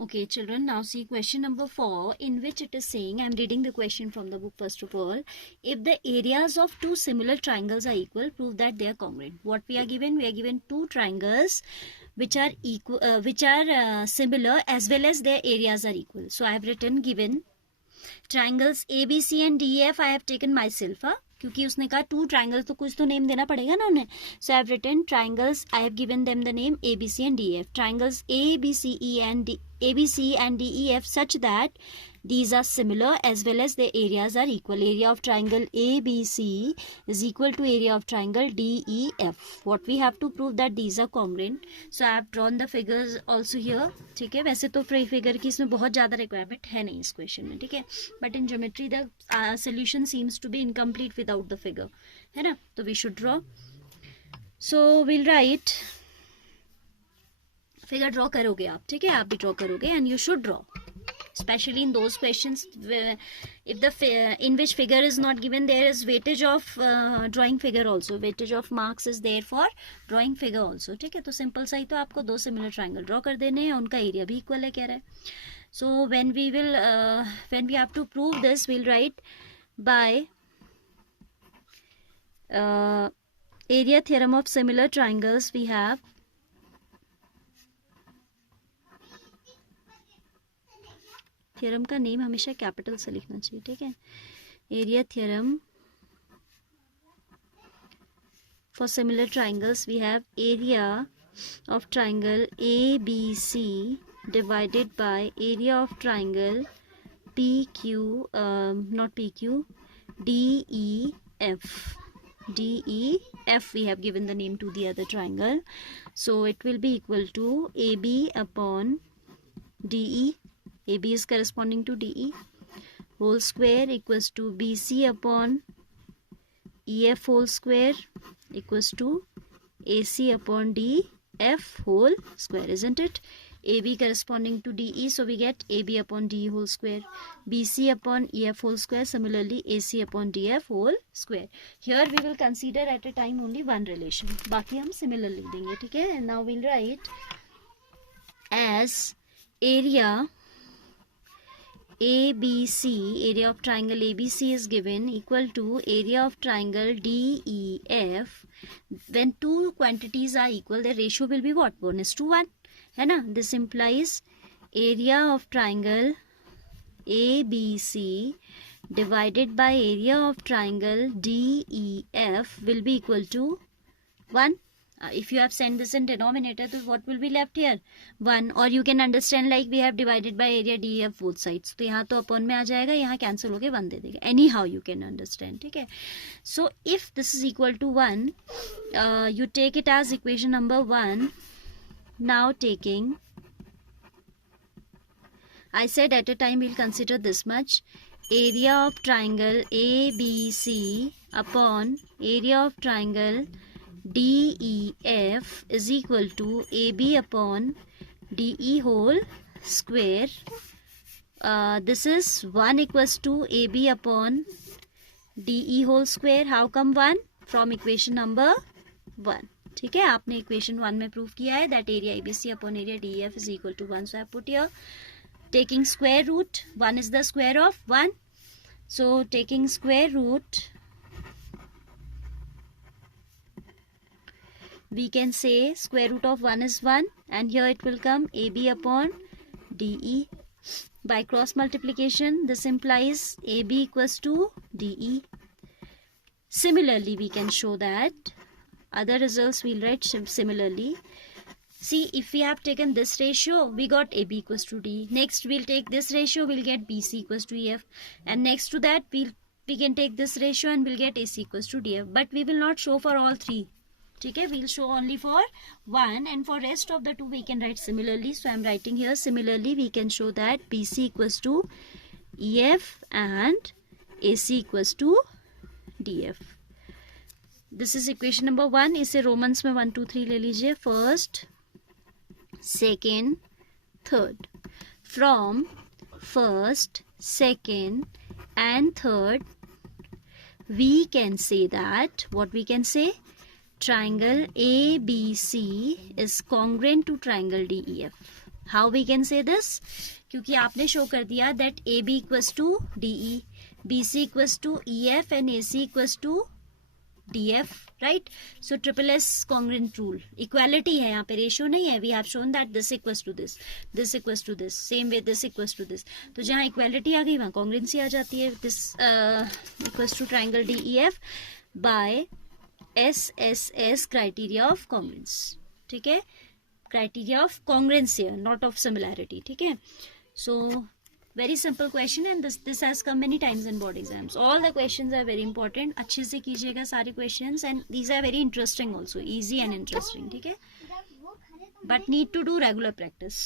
Okay, children, now see question number 4, in which it is saying, I am reading the question from the book first of all. If the areas of two similar triangles are equal, prove that they are congruent. What we are given? We are given two triangles which are equal, similar, as well as their areas are equal. So I have written given triangles ABC and DEF. I have taken myself, क्योंकि उसने कहा two triangles, तो कुछ तो name देना पड़ेगा ना उन्हें. So I have written triangles. I have given them the name ABC and DEF. Triangles ABC and DEF such that these are similar as well as their areas are equal. Area of triangle ABC is equal to area of triangle DEF. What we have to prove that these are congruent. So I have drawn the figures also here. ठीक है, वैसे तो figure की इसमें बहुत ज़्यादा requirement है नहीं इस क्वेश्चन में, ठीक है, but in geometry the solution seems to be incomplete without the figure, है ना. तो we should draw. So will write, figure draw करोगे आप, ठीक है, आप भी ड्रॉ करोगे and you should draw, especially in those questions if the in which figure is not given, there is weightage of drawing figure also, weightage of marks is there for drawing figure also, ठीक है. तो simple सा ही तो आपको दो similar triangle draw कर देने हैं, उनका एरिया भी इक्वल है कह रहा है. सो when we have to prove this, we'll write by area theorem of similar triangles. We have theorem का नेम हमेशा कैपिटल से लिखना चाहिए, ठीक है. Area theorem for similar triangles, we have area of triangle ABC divided by area of triangle PQ, not PQ, DEF. We have given the name to the other triangle, so it will be equal to AB upon DE. AB is corresponding to DE whole square equals to BC upon EF whole square equals to AC upon DF whole square, isn't it? AB corresponding to DE, so we get AB upon DE whole square, BC upon EF whole square, similarly AC upon DF whole square. Here we will consider at a time only one relation, बाकी हम similar लिख देंगे, ठीक है. And now we'll write as area ABC, area of triangle ABC is given equal to area of triangle DEF. When two quantities are equal, the ratio will be what? 1:1, है ना. This implies area of triangle ABC divided by area of triangle DEF will be equal to 1. If you have sent this in denominator, then what will be left here? 1. Or you can understand like we have divided by area DEF both sides. तो यहाँ तो upon में आ जाएगा, यहाँ cancel होके 1 दे देगा. Anyhow you can understand, ठीक है. So if this is equal to 1, you take it as equation number 1. Now taking, I said at a time we'll consider this much. Area of triangle ABC upon area of triangle DEF is equal to AB upon DE whole square. This is 1 equals to AB upon DE whole square. How come 1? From equation number 1. ठीक है, आपने equation 1 में prove किया है that area ABC upon area DEF is equal to 1. So I put here, taking square root, 1 is the square of 1. So taking square root, we can say square root of 1 is 1, and here it will come AB upon DE. By cross multiplication, this implies AB equals to DE. Similarly, we can show that other results we'll write similarly. See, if we have taken this ratio, we got AB equals to DE. Next, we'll take this ratio, we'll get BC equals to EF. And next to that, we can take this ratio and we'll get AC equals to DF. But we will not show for all three. Okay, we'll show only for one, and for rest of the two we can write similarly. So I'm writing here similarly we can show that BC equals to EF and AC equals to DF. This is equation number 1. इसे Romans में 1 2 3 ले लीजिए. First, second, third. From first, second and third, we can say that, what we can say? Triangle ABC is congruent to triangle DEF. How we can say this, क्योंकि आपने show कर दिया that A B equals to D E, B C equals to E F and A C equals to D F, right. So triple S congruent rule, equality है यहाँ पे, ratio नहीं है. We have shown that this equals to this, this equals to this, same way this equals to this. तो जहाँ equality आ गई वहाँ congruency आ जाती है. This equals to triangle D E F by S S S criteria of congruence. ठीक है, criteria of congruence here, not of similarity. ठीक है, so very simple question and this has come many times in board exams. All the questions are very important. अच्छे से कीजिएगा सारे questions and these are very interesting also, easy and interesting. ठीक है, but need to do regular practice.